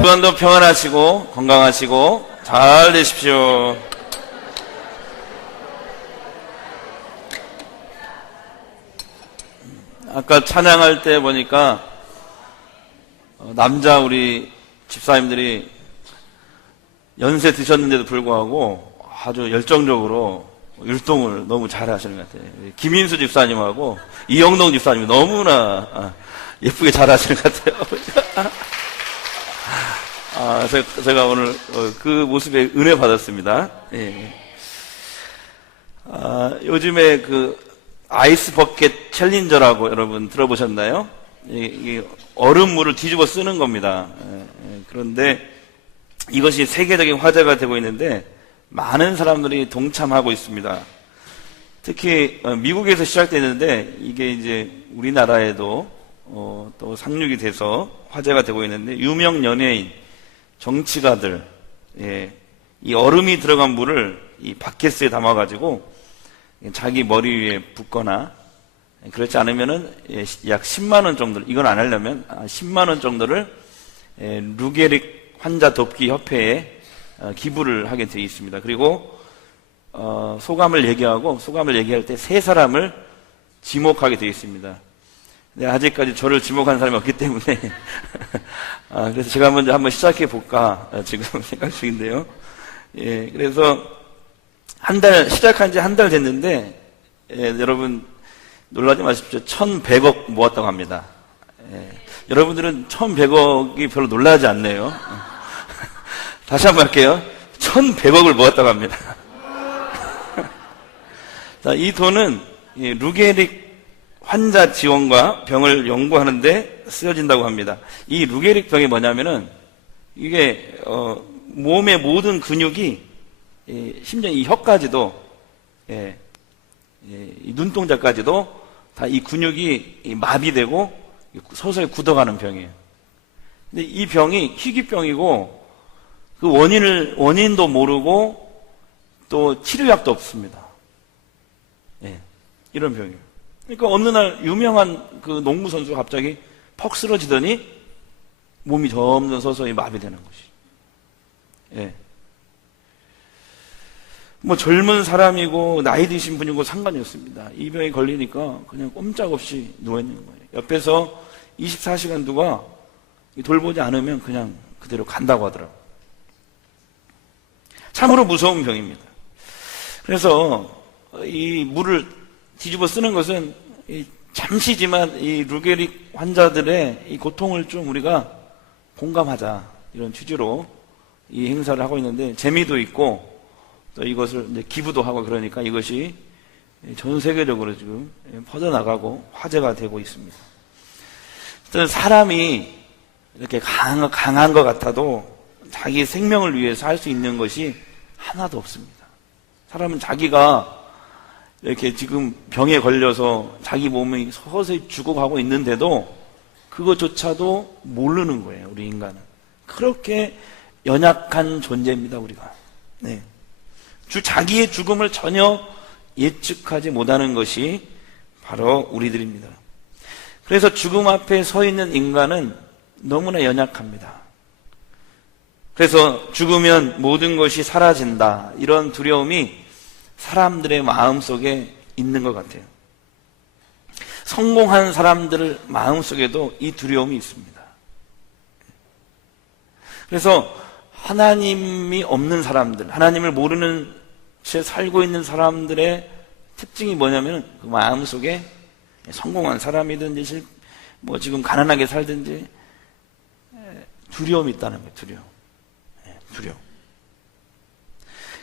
주간도 평안하시고 건강하시고 잘 되십시오. 아까 찬양할 때 보니까 남자 우리 집사님들이 연세 드셨는데도 불구하고 아주 열정적으로 율동을 너무 잘 하시는 것 같아요. 김인수 집사님하고 이영동 집사님이 너무나 예쁘게 잘 하시는 것 같아요. 제가 오늘 그 모습에 은혜 받았습니다. 예. 요즘에 그 아이스 버켓 챌린저라고 여러분 들어보셨나요? 이 얼음물을 뒤집어 쓰는 겁니다. 그런데 이것이 세계적인 화제가 되고 있는데 많은 사람들이 동참하고 있습니다. 특히 미국에서 시작됐는데 이게 이제 우리나라에도 또 상륙이 돼서 화제가 되고 있는데 유명 연예인, 정치가들, 이 얼음이 들어간 물을 이 바켓에 담아가지고 자기 머리 위에 붓거나 그렇지 않으면은 약 10만 원 정도, 이건 안 하려면 10만 원 정도를 루게릭 환자 돕기 협회에 기부를 하게 되어 있습니다. 그리고 소감을 얘기할 때 세 사람을 지목하게 되어 있습니다. 근데 아직까지 저를 지목한 사람이 없기 때문에 그래서 제가 먼저 한번 시작해 볼까 지금 생각 중인데요. 예, 그래서 시작한 지 한 달 됐는데 여러분 놀라지 마십시오. 1,100억 모았다고 합니다. 여러분들은 1,100억이 별로 놀라지 않네요. 다시 한번 할게요. 1,100억을 모았다고 합니다. 자, 이 돈은 루게릭 환자 지원과 병을 연구하는데 쓰여진다고 합니다. 이 루게릭 병이 뭐냐면은 이게 몸의 모든 근육이 심지어 이 혀까지도 이 눈동자까지도 다 이 근육이 마비되고 서서히 굳어가는 병이에요. 근데 이 병이 희귀병이고 그 원인도 모르고 또 치료약도 없습니다. 이런 병이에요. 그러니까 어느 날 유명한 그 농구 선수가 갑자기 퍽 쓰러지더니 몸이 점점 서서히 마비되는 것이. 뭐 젊은 사람이고 나이 드신 분이고 상관이 없습니다. 이 병에 걸리니까 그냥 꼼짝없이 누워있는 거예요. 옆에서 24시간 누가 돌보지 않으면 그냥 그대로 간다고 하더라고요. 참으로 무서운 병입니다. 그래서 이 물을 뒤집어 쓰는 것은 잠시지만 이 루게릭 환자들의 이 고통을 좀 우리가 공감하자, 이런 취지로 이 행사를 하고 있는데 재미도 있고 또 이것을 이제 기부도 하고 그러니까 이것이 전 세계적으로 지금 퍼져나가고 화제가 되고 있습니다. 사람이 이렇게 강한 것 같아도 자기 생명을 위해서 할 수 있는 것이 하나도 없습니다. 사람은 자기가 이렇게 지금 병에 걸려서 자기 몸이 서서히 죽어가고 있는데도 그것조차도 모르는 거예요. 우리 인간은 그렇게 연약한 존재입니다. 우리가 자기의 죽음을 전혀 예측하지 못하는 것이 바로 우리들입니다. 그래서 죽음 앞에 서 있는 인간은 너무나 연약합니다. 그래서 죽으면 모든 것이 사라진다, 이런 두려움이 사람들의 마음속에 있는 것 같아요. 성공한 사람들 마음속에도 이 두려움이 있습니다. 그래서 하나님이 없는 사람들, 하나님을 모르는 채 살고 있는 사람들의 특징이 뭐냐면 그 마음속에 성공한 사람이든지 뭐 지금 가난하게 살든지 두려움이 있다는 거예요. 두려움.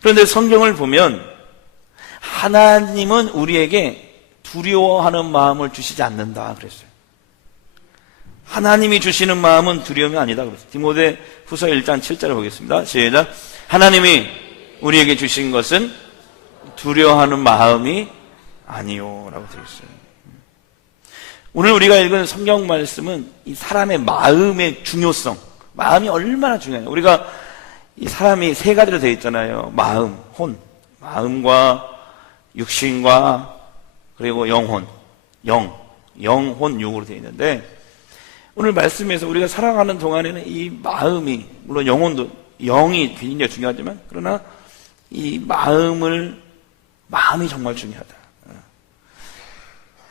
그런데 성경을 보면 하나님은 우리에게 두려워하는 마음을 주시지 않는다 그랬어요. 하나님이 주시는 마음은 두려움이 아니다 그랬어요. 디모데 후서 1장 7절을 보겠습니다. 시작. 하나님이 우리에게 주신 것은 두려워하는 마음이 아니요 라고 되어 있어요. 오늘 우리가 읽은 성경 말씀은 이 사람의 마음의 중요성, 마음이 얼마나 중요해요. 우리가 이 사람이 세 가지로 되어 있잖아요. 마음, 혼, 마음과 육신과 그리고 영혼, 영혼, 육으로 되어 있는데 오늘 말씀에서 우리가 살아가는 동안에는 이 마음이, 물론 영혼도, 영이 굉장히 중요하지만, 그러나 이 마음이 정말 중요하다.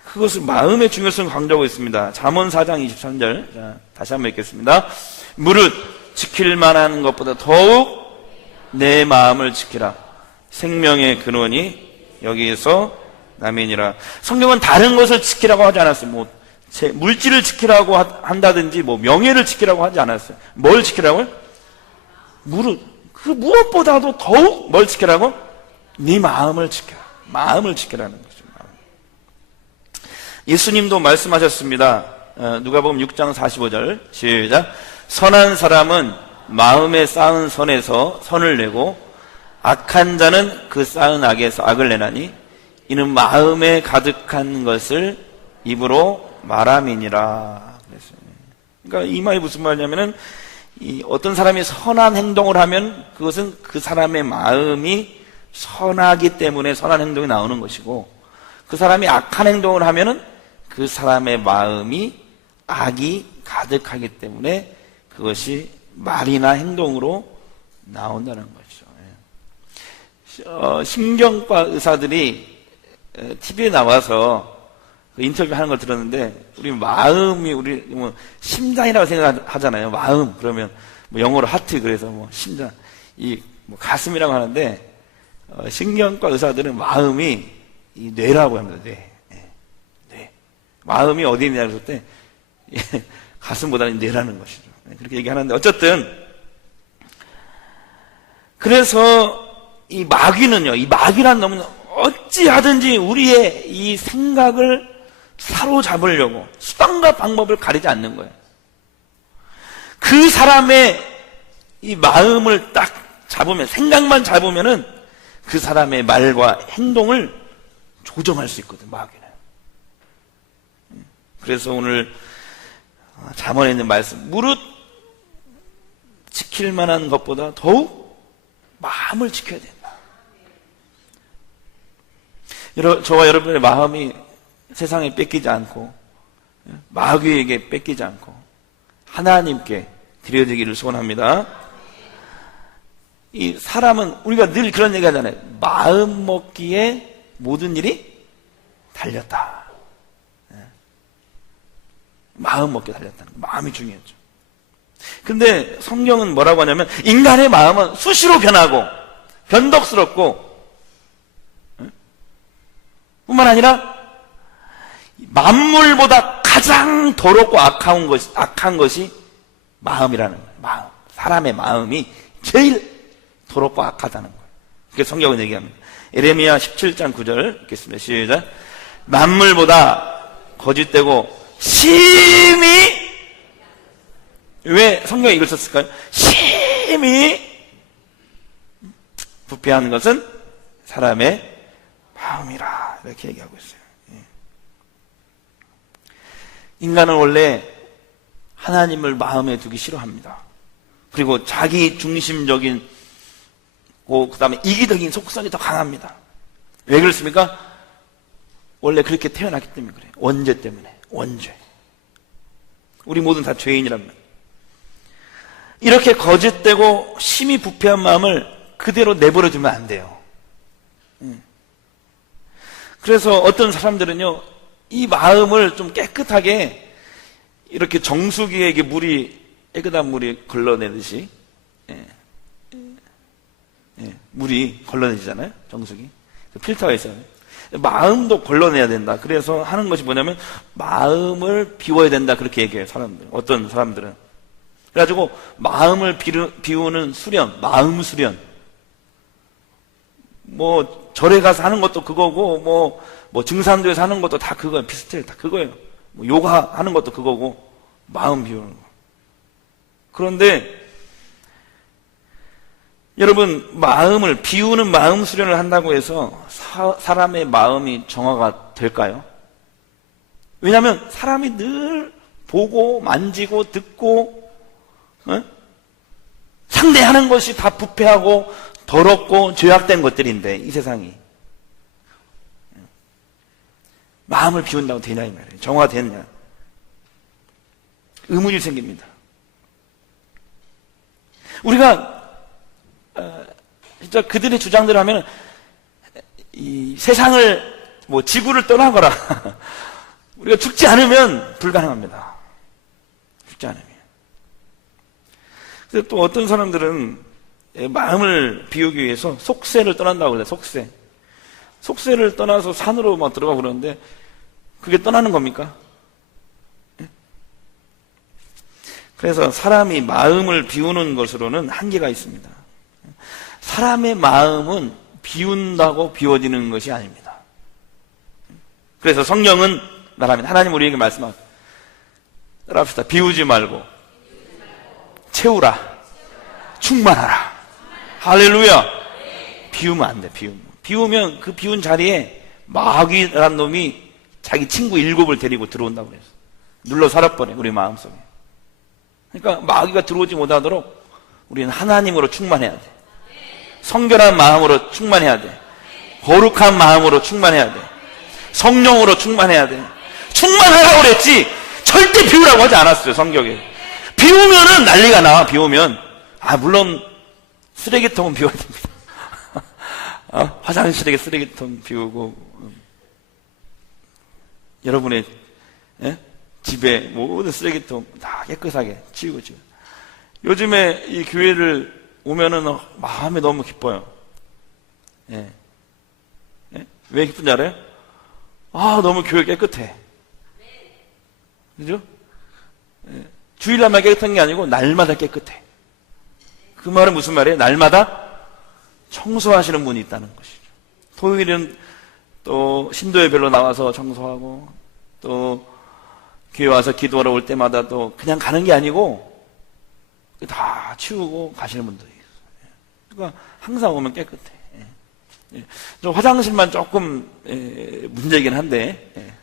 그것을 마음의 중요성을 강조하고 있습니다. 잠언 4장 23절. 자, 다시 한번 읽겠습니다. 무릇 지킬 만한 것보다 더욱 내 마음을 지키라. 생명의 근원이 여기에서 남이니라. 성경은 다른 것을 지키라고 하지 않았어요. 뭐 물질을 지키라고 한다든지 뭐 명예를 지키라고 하지 않았어요. 뭘 지키라고요? 무릇, 그 무엇보다도 더욱 뭘 지키라고? 네 마음을 지켜라. 마음을 지키라는 거죠. 마음. 예수님도 말씀하셨습니다. 누가복음 6장 45절 시작. 선한 사람은 마음에 쌓은 선에서 선을 내고 악한 자는 그 쌓은 악에서 악을 내나니 이는 마음에 가득한 것을 입으로 말함이니라. 그러니까 이 말이 무슨 말이냐면은 어떤 사람이 선한 행동을 하면 그것은 그 사람의 마음이 선하기 때문에 선한 행동이 나오는 것이고, 그 사람이 악한 행동을 하면은 그 사람의 마음이 악이 가득하기 때문에 그것이 말이나 행동으로 나온다는 거죠. 신경과 의사들이 TV에 나와서 인터뷰하는 걸 들었는데, 우리 마음이 우리 뭐 심장이라고 생각하잖아요. 마음 그러면 뭐 영어로 하트, 그래서 뭐 심장, 이 뭐 가슴이라고 하는데, 신경과 의사들은 마음이 이 뇌라고 합니다. 뇌. 마음이 어디 있냐 그랬을 때 가슴보다는 뇌라는 것이죠. 그렇게 얘기하는데, 어쨌든 그래서 이 마귀는요, 이 마귀란 놈은 어찌하든지 우리의 이 생각을 사로잡으려고 수단과 방법을 가리지 않는 거예요. 그 사람의 이 마음을 딱 잡으면, 생각만 잡으면은 그 사람의 말과 행동을 조정할 수 있거든, 마귀는. 그래서 오늘 잠언에 있는 말씀, 무릇 지킬 만한 것보다 더욱 마음을 지켜야 된다. 저와 여러분의 마음이 세상에 뺏기지 않고, 마귀에게 뺏기지 않고 하나님께 드려지기를 소원합니다. 이 사람은, 우리가 늘 그런 얘기 하잖아요. 마음 먹기에 모든 일이 달렸다. 마음 먹기에 달렸다는 거. 마음이 중요하죠. 근데 성경은 뭐라고 하냐면, 인간의 마음은 수시로 변하고 변덕스럽고, 뿐만 아니라 만물보다 가장 더럽고 악한 것이 마음이라는 거예요. 마음. 사람의 마음이 제일 더럽고 악하다는 거예요. 그게 성경은 얘기합니다. 에레미야 17장 9절 읽겠습니다. 시작. 만물보다 거짓되고 심히, 왜 성경에 이걸 썼을까요? 심히 부패하는 것은 사람의 마음이라, 이렇게 얘기하고 있어요. 인간은 원래 하나님을 마음에 두기 싫어합니다. 그리고 자기 중심적인, 그 다음에 이기적인 속성이 더 강합니다. 왜 그렇습니까? 원래 그렇게 태어났기 때문에 그래요. 원죄 때문에. 원죄. 우리 모두는 다 죄인이랍니다. 이렇게 거짓되고 심히 부패한 마음을 그대로 내버려 두면 안 돼요. 그래서 어떤 사람들은요, 이 마음을 좀 깨끗하게, 이렇게 정수기에 깨끗한 물이 걸러내듯이, 물이 걸러내지잖아요, 정수기. 필터가 있어요. 마음도 걸러내야 된다. 그래서 하는 것이 뭐냐면, 마음을 비워야 된다. 그렇게 얘기해요, 사람들. 어떤 사람들은. 그래가지고, 마음을 비우는 수련, 마음 수련. 뭐, 절에 가서 하는 것도 그거고, 뭐 증산도에서 하는 것도 다 그거예요. 비슷해요. 다 그거예요. 뭐 요가 하는 것도 그거고, 마음 비우는 거. 그런데 여러분, 마음을 비우는 마음 수련을 한다고 해서 사람의 마음이 정화가 될까요? 왜냐하면 사람이 늘 보고 만지고 듣고 상대하는 것이 다 부패하고 더럽고 죄악된 것들인데, 이 세상이 마음을 비운다고 되냐 이 말이에요. 정화됐냐? 의문이 생깁니다. 우리가 진짜 그들의 주장대로 하면 이 세상을 지구를 떠나거라 우리가 죽지 않으면 불가능합니다. 죽지 않으면. 그래서 또 어떤 사람들은 마음을 비우기 위해서 속세를 떠난다고 그래요. 속세를 떠나서 산으로 막 들어가고 그러는데 그게 떠나는 겁니까? 그래서 사람이 마음을 비우는 것으로는 한계가 있습니다. 사람의 마음은 비운다고 비워지는 것이 아닙니다. 그래서 성경은 말합니다. 하나님 우리에게 말씀합니다. 따라합시다. 비우지 말고 채우라. 충만하라. 할렐루야. 비우면 안 돼. 비우면 그 비운 자리에 마귀라는 놈이 자기 친구 7을 데리고 들어온다고 그랬어. 눌러 살아버려 우리 마음속에. 그러니까 마귀가 들어오지 못하도록 우리는 하나님으로 충만해야 돼. 성결한 마음으로 충만해야 돼. 거룩한 마음으로 충만해야 돼. 성령으로 충만해야 돼. 충만하라고 그랬지 절대 비우라고 하지 않았어요. 성경에. 비우면은 난리가 나와. 비우면 물론 쓰레기통은 비워야 됩니다. 화장실에 쓰레기통 비우고 여러분의 집에 모든 쓰레기통 다 깨끗하게 치우고. 요즘에 이 교회를 오면은 마음이 너무 기뻐요. 왜 기쁜지 알아요? 너무 교회 깨끗해. 그죠? 주일날만 깨끗한 게 아니고 날마다 깨끗해. 그 말은 무슨 말이에요? 날마다 청소하시는 분이 있다는 것이죠. 토요일은 또 신도예별로 나와서 청소하고 또 교회 와서 기도하러 올 때마다 또 그냥 가는 게 아니고 다 치우고 가시는 분들이 있어요. 그러니까 항상 오면 깨끗해. 좀 화장실만 조금 문제이긴 한데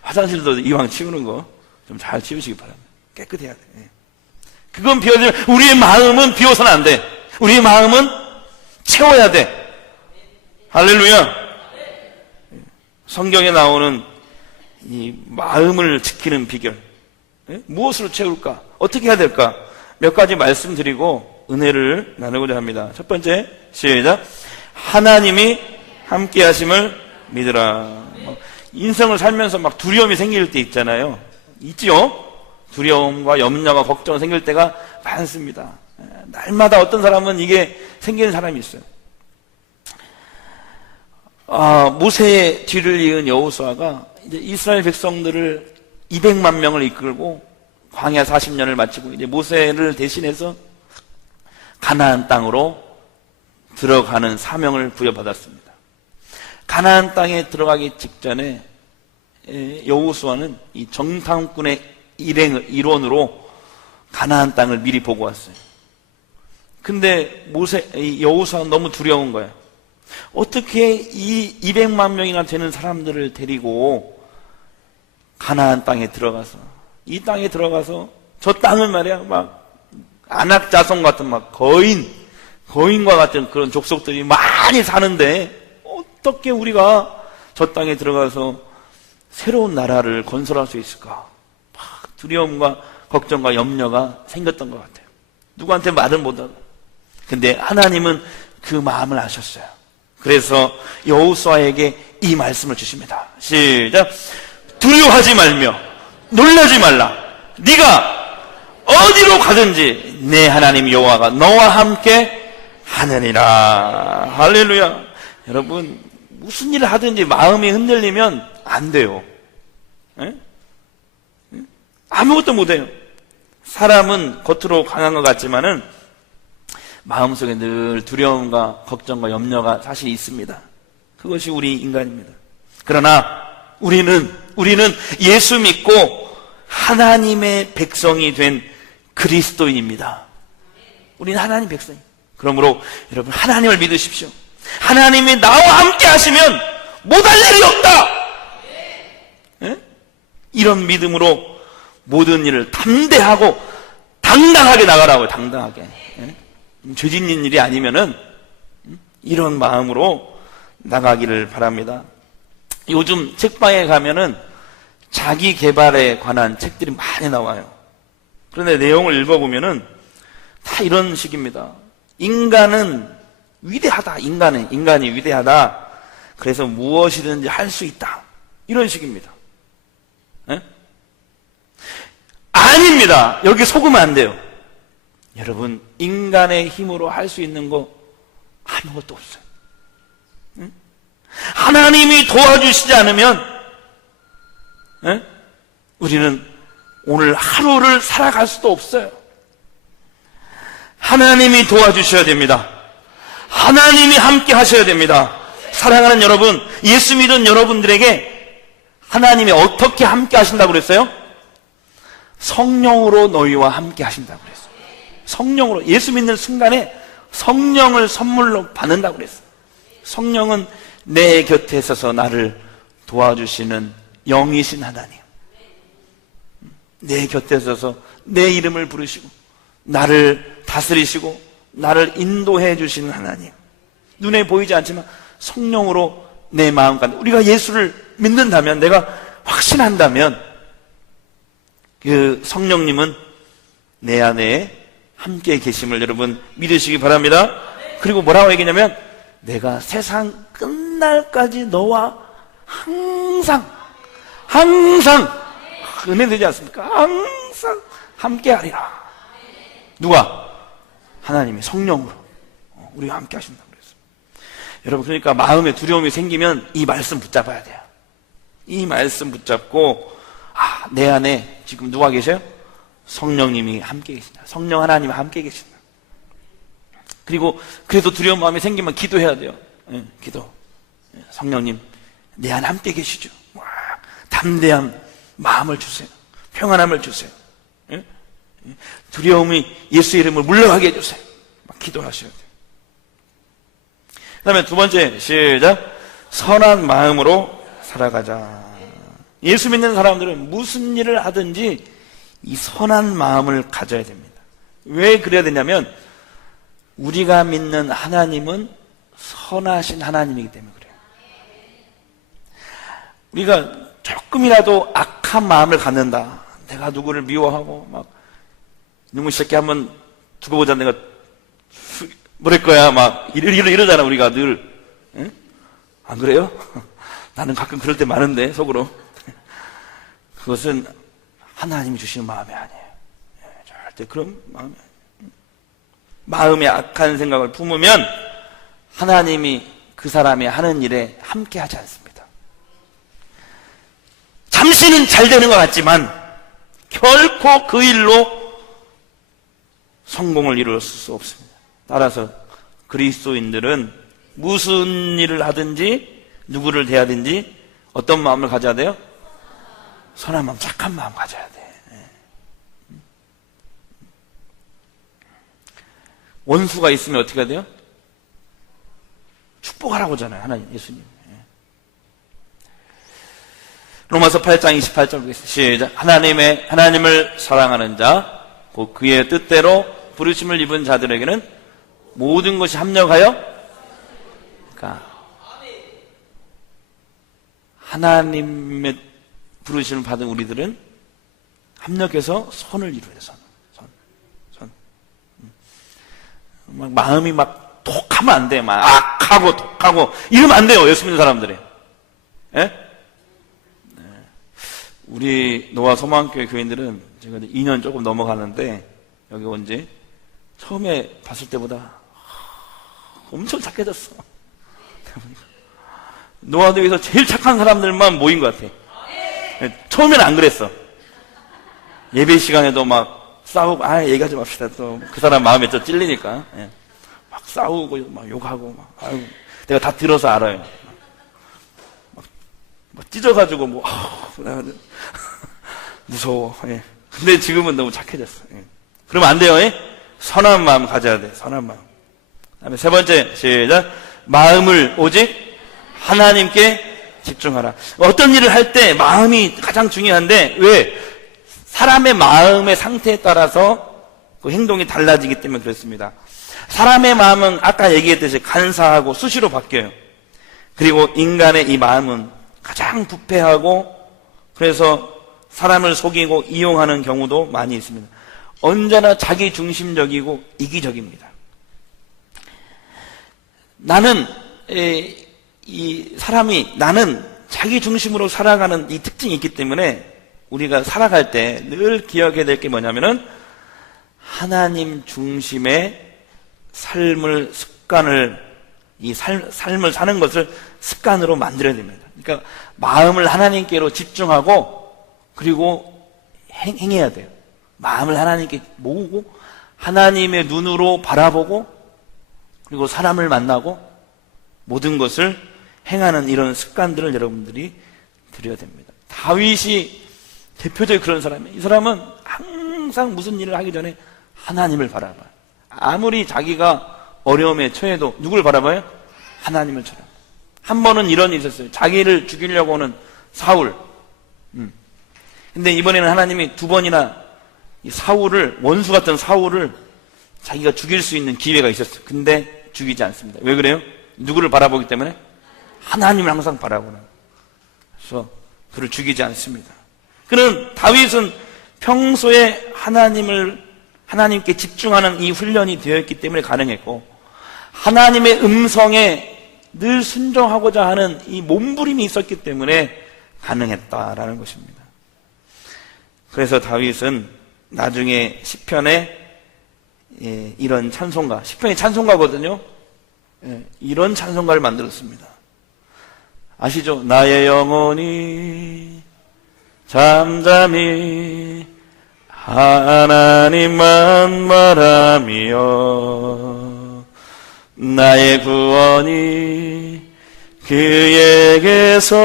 화장실도 이왕 치우는 거 좀 잘 치우시기 바랍니다. 깨끗해야 돼. 그건 비워지면 우리의 마음은 비워서는 안 돼. 우리의 마음은 채워야 돼. 할렐루야. 성경에 나오는 이 마음을 지키는 비결, 무엇으로 채울까? 어떻게 해야 될까? 몇 가지 말씀드리고 은혜를 나누고자 합니다. 첫 번째, 시작. 하나님이 함께 하심을 믿으라. 인생을 살면서 막 두려움이 생길 때 있잖아요. 있지요? 두려움과 염려가 걱정 생길 때가 많습니다. 날마다 어떤 사람은 이게 생기는 사람이 있어요. 모세의 뒤를 이은 여호수아가 이제 이스라엘 백성들을 200만 명을 이끌고 광야 40년을 마치고 이제 모세를 대신해서 가나안 땅으로 들어가는 사명을 부여받았습니다. 가나안 땅에 들어가기 직전에 여호수아는 이 정탐꾼의 일원으로 가나안 땅을 미리 보고 왔어요. 근데 여호수아는 너무 두려운 거예요. 어떻게 이 200만 명이나 되는 사람들을 데리고 가나안 땅에 들어가서 이 땅에 들어가서 저 땅은 말이야 막 안악 자손 같은 막 거인과 같은 그런 족속들이 많이 사는데 어떻게 우리가 저 땅에 들어가서 새로운 나라를 건설할 수 있을까? 막 두려움과 걱정과 염려가 생겼던 것 같아요. 누구한테 말은 못하고. 근데 하나님은 그 마음을 아셨어요. 그래서 여호수아에게 이 말씀을 주십니다. 시작. 두려워하지 말며 놀라지 말라. 네가 어디로 가든지 내 하나님 여호와가 너와 함께 하느니라. 할렐루야. 여러분 무슨 일을 하든지 마음이 흔들리면 안 돼요. 아무것도 못해요. 사람은 겉으로 강한 것 같지만은 마음속에 늘 두려움과 걱정과 염려가 사실 있습니다. 그것이 우리 인간입니다. 그러나 우리는 예수 믿고 하나님의 백성이 된 그리스도인입니다. 우리는 하나님 백성입니다. 그러므로 여러분 하나님을 믿으십시오. 하나님이 나와 함께 하시면 못할 일이 없다. 이런 믿음으로 모든 일을 담대하고 당당하게 나가라고요. 당당하게. 죄 짓는 일이 아니면은 이런 마음으로 나가기를 바랍니다. 요즘 책방에 가면은 자기 개발에 관한 책들이 많이 나와요. 그런데 내용을 읽어보면은 다 이런 식입니다. 인간은 위대하다. 인간이 위대하다. 그래서 무엇이든지 할 수 있다. 이런 식입니다. 에? 아닙니다. 여기 속으면 안 돼요. 여러분, 인간의 힘으로 할 수 있는 거 아무것도 없어요. 에? 하나님이 도와주시지 않으면 우리는 오늘 하루를 살아갈 수도 없어요. 하나님이 도와주셔야 됩니다. 하나님이 함께 하셔야 됩니다. 사랑하는 여러분, 예수 믿은 여러분들에게 하나님이 어떻게 함께 하신다고 그랬어요? 성령으로 너희와 함께 하신다고 그랬어요. 성령으로, 예수 믿는 순간에 성령을 선물로 받는다고 그랬어요. 성령은 내 곁에 있어서 나를 도와주시는 영이신 하나님, 내 곁에 있어서 내 이름을 부르시고 나를 다스리시고 나를 인도해 주시는 하나님, 눈에 보이지 않지만 성령으로 내 마음 가운데, 우리가 예수를 믿는다면, 내가 확신한다면 그 성령님은 내 안에 함께 계심을 여러분 믿으시기 바랍니다. 그리고 뭐라고 얘기냐면, 내가 세상 끝날까지 너와 항상 은혜 되지 않습니까? 항상 함께하리라. 누가? 하나님의 성령으로 우리가 함께 하신다고 그랬어요. 여러분, 그러니까 마음에 두려움이 생기면 이 말씀 붙잡아야 돼요. 이 말씀 붙잡고, 내 안에 지금 누가 계셔요? 성령님이 함께 계신다. 성령 하나님이 함께 계신다. 그리고 그래도 두려운 마음이 생기면 기도해야 돼요. 기도. 성령님, 내 안에 함께 계시죠. 담대한 마음을 주세요. 평안함을 주세요. 두려움이 예수 이름을 물러가게 해주세요. 막 기도하셔야 돼요. 그 다음에 두 번째, 시작. 선한 마음으로 살아가자. 예수 믿는 사람들은 무슨 일을 하든지 이 선한 마음을 가져야 됩니다. 왜 그래야 되냐면, 우리가 믿는 하나님은 선하신 하나님이기 때문에 그래요. 우리가 조금이라도 악한 마음을 갖는다, 내가 누구를 미워하고 막 이놈의 새끼 한번 두고 보자, 내가 뭐랄 거야, 막 이러잖아 우리가 늘. 에? 안 그래요? 나는 가끔 그럴 때 많은데 속으로. 그것은 하나님이 주시는 마음이 아니에요. 절대 그런 마음이 아니에요. 마음에 악한 생각을 품으면 하나님이 그 사람이 하는 일에 함께 하지 않습니다. 잠시는 잘 되는 것 같지만 결코 그 일로 성공을 이룰 수 없습니다. 따라서 그리스도인들은 무슨 일을 하든지 누구를 대하든지 어떤 마음을 가져야 돼요? 선한 마음, 착한 마음 가져야 돼. 원수가 있으면 어떻게 해야 돼요? 축복하라고 하잖아요, 하나님, 예수님. 로마서 8장 28절 보겠습니다. 시작. 하나님을 사랑하는 자, 곧 그의 뜻대로 부르심을 입은 자들에게는 모든 것이 합력하여, 그러니까 하나님의 부르심을 받은 우리들은 합력해서 선을 이루어요. 선. 막 마음이 막 독하면 안 돼. 막 악하고 독하고 이러면 안 돼요, 예수 믿는 사람들이. 예? 우리 노아 소망교회 교인들은 제가 2년 조금 넘어가는데 여기 온 지 처음에 봤을 때보다 엄청 착해졌어. 노아도에서 제일 착한 사람들만 모인 것 같아. 처음에는 안 그랬어. 예배 시간에도 막 싸우고, 얘기하지 맙시다. 또 그 사람 마음에 또 찔리니까. 막 싸우고 막 욕하고 막, 내가 다 들어서 알아요. 막 찢어가지고 뭐 무서워. 근데 지금은 너무 착해졌어. 그러면 안 돼요. 선한 마음 가져야 돼. 선한 마음. 그다음에 세 번째, 시작. 마음을 오직 하나님께 집중하라. 어떤 일을 할 때 마음이 가장 중요한데, 왜? 사람의 마음의 상태에 따라서 그 행동이 달라지기 때문에 그렇습니다. 사람의 마음은 아까 얘기했듯이 간사하고 수시로 바뀌어요. 그리고 인간의 이 마음은 가장 부패하고, 그래서 사람을 속이고 이용하는 경우도 많이 있습니다. 언제나 자기 중심적이고 이기적입니다. 나는 자기 중심으로 살아가는 이 특징이 있기 때문에 우리가 살아갈 때 늘 기억해야 될 게 뭐냐면은 하나님 중심의 삶을 삶을 사는 것을 습관으로 만들어야 됩니다. 그러니까 마음을 하나님께로 집중하고 그리고 행해야 돼요. 마음을 하나님께 모으고 하나님의 눈으로 바라보고 그리고 사람을 만나고 모든 것을 행하는 이런 습관들을 여러분들이 들여야 됩니다. 다윗이 대표적인 그런 사람이에요. 이 사람은 항상 무슨 일을 하기 전에 하나님을 바라봐요. 아무리 자기가 어려움에 처해도 누굴 바라봐요? 하나님을 쳐요. 한 번은 이런 일이 있었어요. 자기를 죽이려고 하는 사울. 근데 이번에는 하나님이 두 번이나 이 사울을, 원수 같은 사울을 자기가 죽일 수 있는 기회가 있었어요. 근데 죽이지 않습니다. 왜 그래요? 누구를 바라보기 때문에? 하나님을 항상 바라보는. 그래서 그를 죽이지 않습니다. 그는 다윗은 평소에 하나님께 집중하는 이 훈련이 되었기 때문에 가능했고, 하나님의 음성에 늘 순종하고자 하는 이 몸부림이 있었기 때문에 가능했다라는 것입니다. 그래서 다윗은 나중에 시편에 이런 찬송가, 시편이 찬송가거든요. 이런 찬송가를 만들었습니다. 아시죠? 나의 영혼이 잠잠히 하나님만 말하며 나의 구원이 그에게서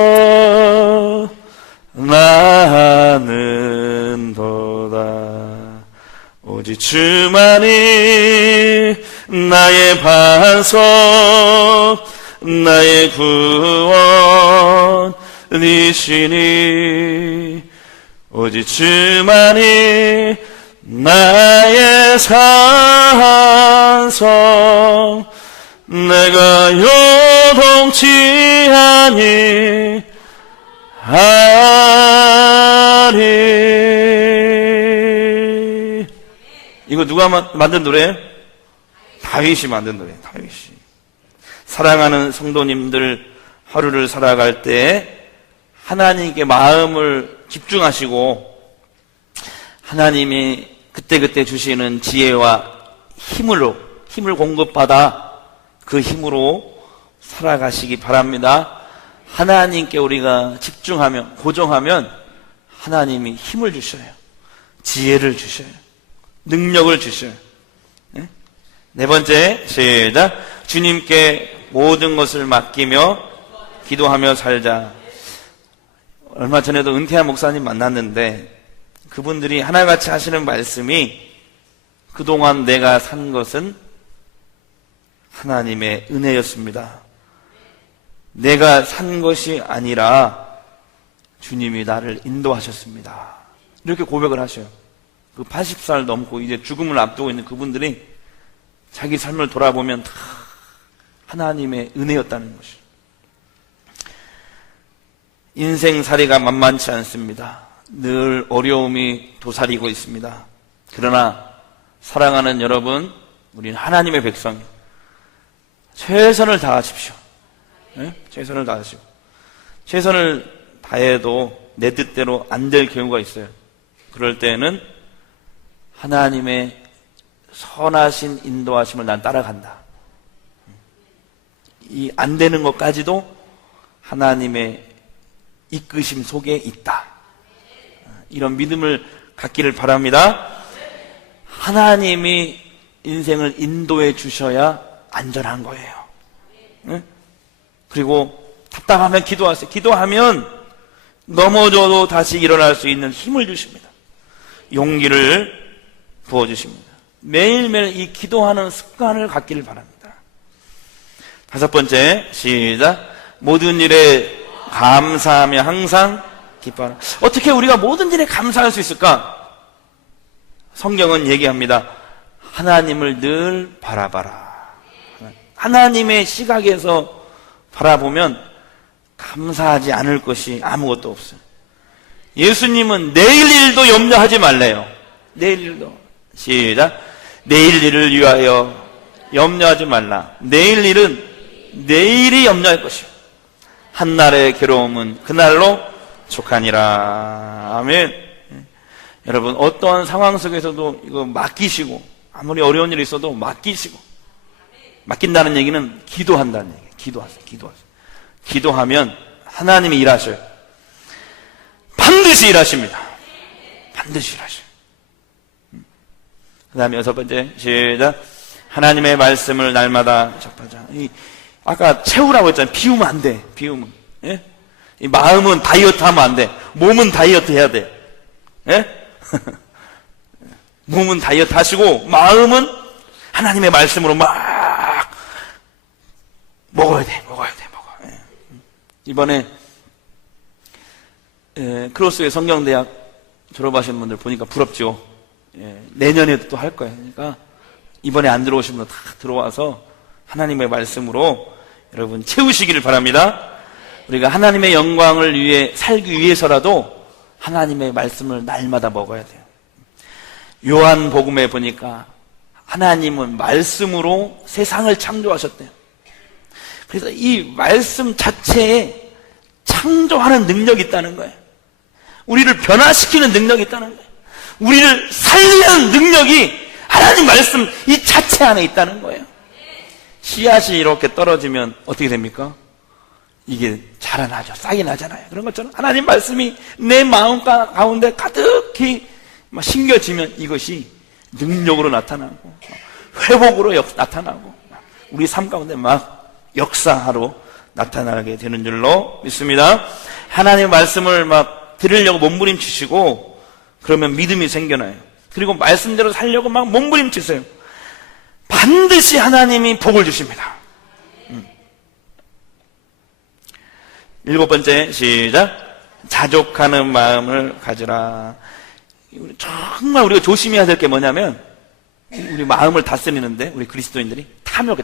나는도다. 오직 주만이 나의 반석, 나의 구원이시니 오직 주만이 나의 산성, 내가 요동치 아니하리. 이거 누가 만든 노래예요? 다윗이 만든 노래예요. 다윗이. 사랑하는 성도님들, 하루를 살아갈 때 하나님께 마음을 집중하시고 하나님이 그때그때 주시는 지혜와 힘을 공급받아 그 힘으로 살아가시기 바랍니다. 하나님께 우리가 집중하면, 고정하면 하나님이 힘을 주셔요. 지혜를 주셔요. 능력을 주셔요. 네 번째, 시작. 주님께 모든 것을 맡기며 기도하며 살자. 얼마 전에도 은퇴한 목사님 만났는데 그분들이 하나같이 하시는 말씀이, 그동안 내가 산 것은 하나님의 은혜였습니다. 내가 산 것이 아니라 주님이 나를 인도하셨습니다. 이렇게 고백을 하셔요. 그 80살 넘고 이제 죽음을 앞두고 있는 그분들이 자기 삶을 돌아보면 다 하나님의 은혜였다는 것이죠. 인생살이가 만만치 않습니다. 늘 어려움이 도사리고 있습니다. 그러나 사랑하는 여러분, 우리는 하나님의 백성이에요. 최선을 다하십시오. 네? 최선을 다하시고, 최선을 다해도 내 뜻대로 안 될 경우가 있어요. 그럴 때는 하나님의 선하신 인도하심을 난 따라간다. 이 안 되는 것까지도 하나님의 이끄심 속에 있다. 이런 믿음을 갖기를 바랍니다. 하나님이 인생을 인도해 주셔야 안전한 거예요. 네? 그리고 답답하면 기도하세요. 기도하면 넘어져도 다시 일어날 수 있는 힘을 주십니다. 용기를 부어주십니다. 매일매일 이 기도하는 습관을 갖기를 바랍니다. 다섯 번째, 시작. 모든 일에 감사하며 항상 기뻐하라. 어떻게 우리가 모든 일에 감사할 수 있을까? 성경은 얘기합니다. 하나님을 늘 바라봐라. 하나님의 시각에서 바라보면 감사하지 않을 것이 아무것도 없어요. 예수님은 내일 일도 염려하지 말래요. 내일 일도. 시작. 내일 일을 위하여 염려하지 말라. 내일 일은 내일이 염려할 것이요 한날의 괴로움은 그날로 족하니라. 아멘. 여러분, 어떠한 상황 속에서도 이거 맡기시고, 아무리 어려운 일이 있어도 맡기시고, 맡긴다는 얘기는 기도한다는 얘기예요. 기도하세요. 기도하면 하나님이 일하셔요. 반드시 일하십니다. 반드시 일하셔요. 그 다음에 6번째, 시작. 하나님의 말씀을 날마다 접하자. 아까 채우라고 했잖아요. 비우면 안 돼. 비우면. 예? 이 마음은 다이어트 하면 안 돼. 몸은 다이어트 해야 돼. 예? 몸은 다이어트 하시고 마음은 하나님의 말씀으로 막 먹어야 돼. 예. 이번에 크로스의 성경대학 졸업하신 분들 보니까 부럽죠. 예, 내년에도 또 할 거예요. 그러니까 이번에 안 들어오신 분들 다 들어와서 하나님의 말씀으로 여러분 채우시기를 바랍니다. 우리가 하나님의 영광을 위해 살기 위해서라도 하나님의 말씀을 날마다 먹어야 돼요. 요한복음에 보니까 하나님은 말씀으로 세상을 창조하셨대요. 그래서 이 말씀 자체에 창조하는 능력이 있다는 거예요. 우리를 변화시키는 능력이 있다는 거예요. 우리를 살리는 능력이 하나님 말씀 이 자체 안에 있다는 거예요. 씨앗이 이렇게 떨어지면 어떻게 됩니까? 이게 자라나죠. 싹이 나잖아요. 그런 것처럼 하나님 말씀이 내 마음 가운데 가득히 심겨지면 이것이 능력으로 나타나고 회복으로 나타나고 우리 삶 가운데 막 역사하러 나타나게 되는 줄로 믿습니다. 하나님의 말씀을 막 들으려고 몸부림치시고 그러면 믿음이 생겨나요. 그리고 말씀대로 살려고 막 몸부림치세요. 반드시 하나님이 복을 주십니다. 7번째, 시작. 자족하는 마음을 가지라. 정말 우리가 조심해야 될 게 뭐냐면 우리 마음을 다스리는데 우리 그리스도인들이 탐욕,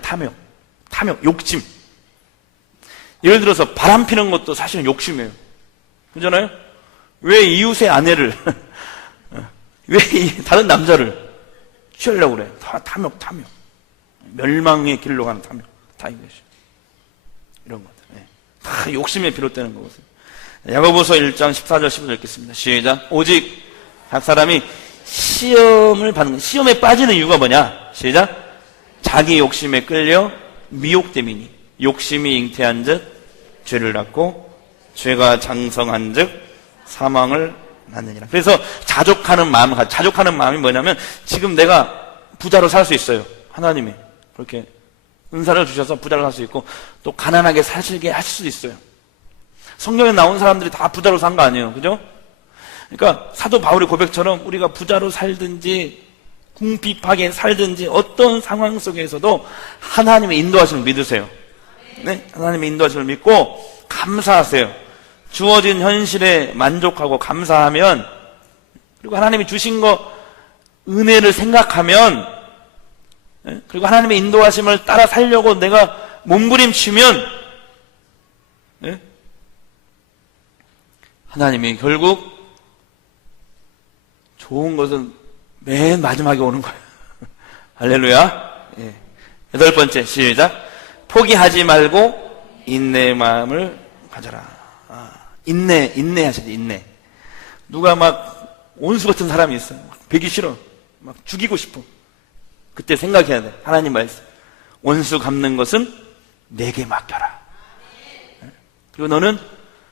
욕심. 예를 들어서 바람 피는 것도 사실은 욕심이에요. 그렇잖아요? 왜 이웃의 아내를 왜 다른 남자를 취하려고 그래? 다 탐욕. 멸망의 길로 가는 탐욕. 다 이것이. 이런 것들. 네. 다 욕심에 비롯되는 거거든요. 야고보서 1장 14절 15절 읽겠습니다. 시작. 오직 각 사람이 시험에 빠지는 이유가 뭐냐? 시작. 자기 욕심에 끌려 미혹됨이니 욕심이 잉태한 즉 죄를 낳고 죄가 장성한 즉 사망을 낳느니라. 그래서 자족하는 마음이 뭐냐면 지금 내가 부자로 살 수 있어요. 하나님이 그렇게 은사를 주셔서 부자로 살 수 있고 또 가난하게 사시게 하실 수도 있어요. 성경에 나온 사람들이 다 부자로 산 거 아니에요. 그죠? 그러니까 사도 바울의 고백처럼 우리가 부자로 살든지 궁핍하게 살든지 어떤 상황 속에서도 하나님의 인도하심을 믿으세요. 네? 하나님의 인도하심을 믿고 감사하세요. 주어진 현실에 만족하고 감사하면 그리고 하나님이 주신 거 은혜를 생각하면 그리고 하나님의 인도하심을 따라 살려고 내가 몸부림치면 하나님이 결국 좋은 것은 맨 마지막에 오는 거예요. 할렐루야. 8번째, 시작. 포기하지 말고 인내의 마음을 가져라. 인내하셔야 돼, 인내. 누가 막 원수 같은 사람이 있어요. 배기 싫어. 막 죽이고 싶어. 그때 생각해야 돼. 하나님 말씀. 원수 갚는 것은 내게 맡겨라. 그리고 너는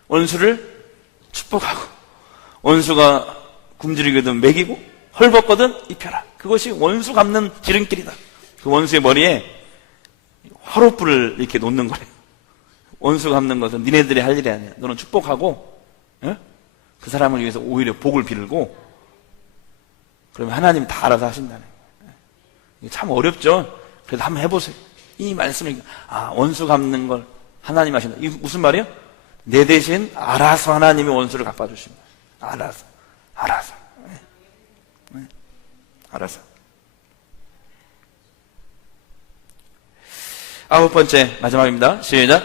원수를 축복하고 원수가 굶주리거든 먹이고 헐벗거든 입혀라. 그것이 원수 갚는 지름길이다. 그 원수의 머리에 화롯불을 이렇게 놓는 거예요. 원수 갚는 것은 니네들이 할 일이 아니야. 너는 축복하고 그 사람을 위해서 오히려 복을 빌고 그러면 하나님 다 알아서 하신다는 거예요. 이게 참 어렵죠. 그래도 한번 해보세요. 이 말씀을 원수 갚는 걸 하나님 하신다. 이게 무슨 말이에요? 내 대신 알아서 하나님이 원수를 갚아주십니다. 알아서. 알아서. 9번째 마지막입니다. 시작.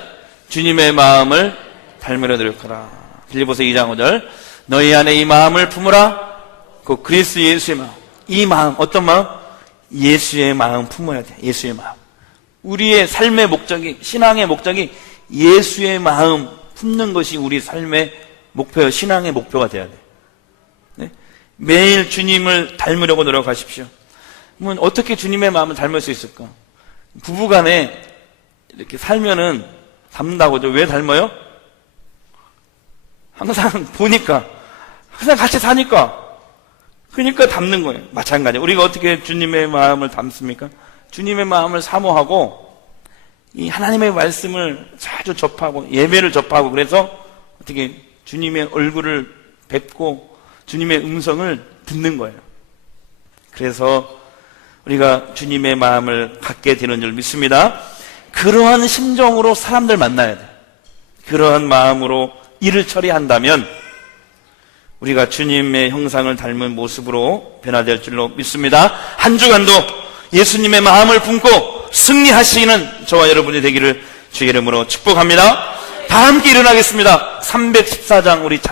주님의 마음을 닮으려 노력하라. 빌립보서 2장 5절. 너희 안에 이 마음을 품으라. 그 그리스도 예수의 마음. 이 마음, 어떤 마음? 예수의 마음 품어야 돼. 예수의 마음. 우리의 삶의 목적이, 신앙의 목적이 예수의 마음 품는 것이 우리 삶의 목표예요. 신앙의 목표가 돼야 돼. 네? 매일 주님을 닮으려고 노력하십시오. 그러면 어떻게 주님의 마음을 닮을 수 있을까? 부부간에 이렇게 살면은 닮는다고 하죠. 왜 닮아요? 항상 보니까, 항상 같이 사니까, 그러니까 닮는 거예요. 마찬가지예요. 우리가 어떻게 주님의 마음을 닮습니까? 주님의 마음을 사모하고 이 하나님의 말씀을 자주 접하고 예배를 접하고, 그래서 어떻게 주님의 얼굴을 뵙고 주님의 음성을 듣는 거예요. 그래서 우리가 주님의 마음을 갖게 되는 줄 믿습니다. 그러한 심정으로 사람들 만나야 돼. 그러한 마음으로 일을 처리한다면 우리가 주님의 형상을 닮은 모습으로 변화될 줄로 믿습니다. 한 주간도 예수님의 마음을 품고 승리하시는 저와 여러분이 되기를 주의 이름으로 축복합니다. 다 함께 일어나겠습니다. 314장 우리